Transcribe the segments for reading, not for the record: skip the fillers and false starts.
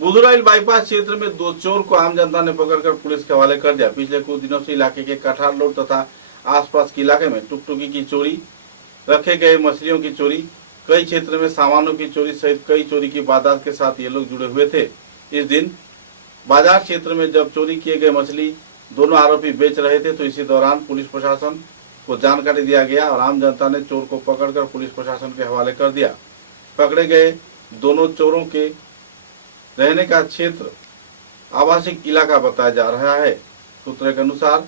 बुधराइल bypass क्षेत्र में दो चोर को आम जनता ने पकड़कर पुलिस के हवाले कर दिया। पिछले कुछ दिनों से इलाके के कठार रोड तथा आसपास के इलाके में टुकटुकी की चोरी, रखे गए मछलियों की चोरी, कई क्षेत्र में सामानों की चोरी सहित कई चोरी की वारदात के साथ ये लोग जुड़े हुए थे। इस दिन बाजार क्षेत्र में जब चोरी किए गए मछली दोनों आरोपी बेच रहे थे तो इसी दौरान पुलिस प्रशासन को जानकारी दिया गया और आम जनता ने चोर को पकड़कर पुलिस प्रशासन के हवाले कर दिया। पकड़े गए दोनों चोरों के रहने का क्षेत्र आवासिक इलाका बताया जा रहा है। सूत्रों के अनुसार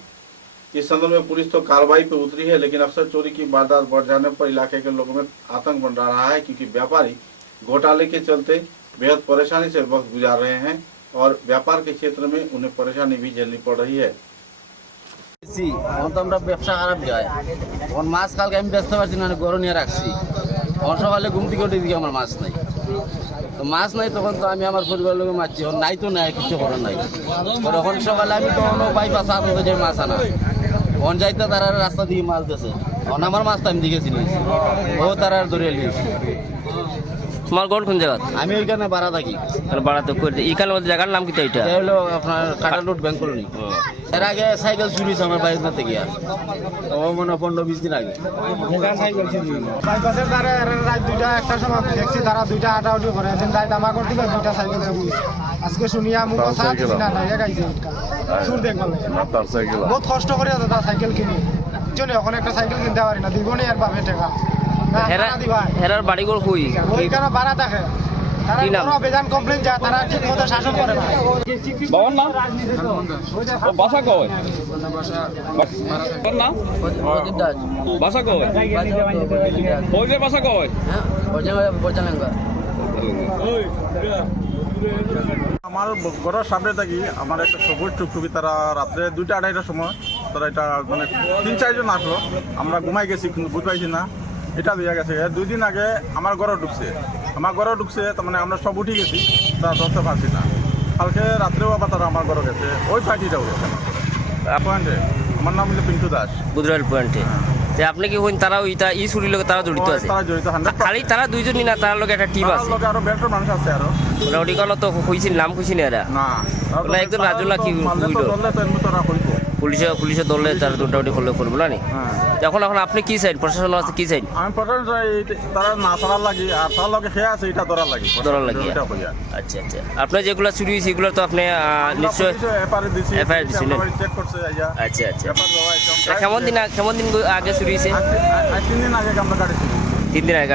इस संदर्भ में पुलिस तो कार्रवाई पे उतरी है, लेकिन अक्सर चोरी की वारदात बढ़ जाने पर इलाके के लोगों में आतंक बन रहा है, क्योंकि व्यापारी घोटाले के चलते बेहद परेशानी से वक्त गुजार रहे हैं और व्यापार के क्षेत्र में उन्हें परेशानी भी झेलनी पड़ रही है। ব্যবসা খারাপ যায় এখন মাছ কালকে আমি ব্যস্ত পারছি না, গরু নিয়ে রাখছি। সকালে ঘুম থেকে উঠে দিকে আমার মাছ নাই, তো মাছ নাই তখন তো আমি আমার পরিবারের লোকে মারছি, এখন নাই তো নাই, কিছু করার নাই। এখন সকালে আমি তখন বাইপাস আনতে যাই মাছ আনা, এখন যাইতে তারা রাস্তা দিয়ে মাছ দিয়েছে, এখন আমার মাছটা আমি দিকে চিনি ও তারা ধরে নিয়েছে। তোমার ঘর কোন জায়গা? আমি ওইখানে ভাড়া থাকি। ভাড়া তো করে এখানে জায়গার নাম কি? এটা হলো আপনার কাটাল রোড ব্যাংক কলোনি। এর আগে সাইকেল চুরি হয়েছে আমার বাড়ির থেকে গিয়া, ও মনে 15-20 দিন আগে বাইপাসের দ্বারা রাত 2টা 1টার সময় দেখছি তারা 2টা আটাউটি করে দিন রাত আমা করতে 2টা সাইকেল চুরি। আজকে শুনিয়া মুখ সাথ না না গাইছে সুর দেখবাল না তার সাইকেল বহুত কষ্ট করে আছে তার সাইকেল কিনে জন্য এখন একটা সাইকেল কিনতে পারি না, দিব না আর বাপে টাকা হেরার বাড়িঘর কই ওইখানে ভাড়া থাকে। তারা কোনো বেজান কমপ্লেইন যায়, তারা ঠিক মতো শাসন করে না। বাবার নাম বাসা কয়? বাবার নাম বাসা কয়? ওই বাসা কয়? আমার ঘরের সামনে থাকি আমার একটা সবুজ টুকটুকি, তারা রাত্রে 2টা-2:30টার সময় তারা এটা মানে 3-4 জন আসলো। আমরা ঘুমাই গেছি কিন্তু বুঝ পাইছি না, এটা দিয়ে গেছে। 2 দিন আগে আমার ঘরে ঢুকছে, তার মানে আমরা সব উঠে গেছি, তারা ধরতে পারছি না। কালকে রাত্রেও আবার তারা আমার ঘরে গেছে, ওই পার্টিটাও গেছে পয়েন্টে। আমার নাম হলো পিন্টু দাস, বুধরাইল পয়েন্টে। আপনি কি হইন তারা ওইটা ই চুরির লোক তারা জড়িত আছে? তারা জড়িত। খালি তারা দুইজনই না, তার লোক একটা টিম আছে, আরো বেটার মানুষ আছে আরো। ওটি কোনো তো হইছিল নাম খুশি না এরা না একজন রাজু না কি পুলিশে ধরলে তারা দুটাউটি করবো না নি। এখন আপনি কি চাইন? প্রশাসন আছে কি চাইন? আমি প্রশাসন চাই তারা না ছাড়ার লাগি, আর তার লগে খেয়ে আছে এটা ধরার লাগি। আচ্ছা আচ্ছা, আপনার যেগুলো চুরি হয়েছে এগুলো তো আপনি নিশ্চয় এফআইআর দিয়েছিলেন? আচ্ছা আচ্ছা, কেমন দিন আগে চুরি হয়েছে? 3 দিন আগে আমরা গাড়ি 3 দিন আগে।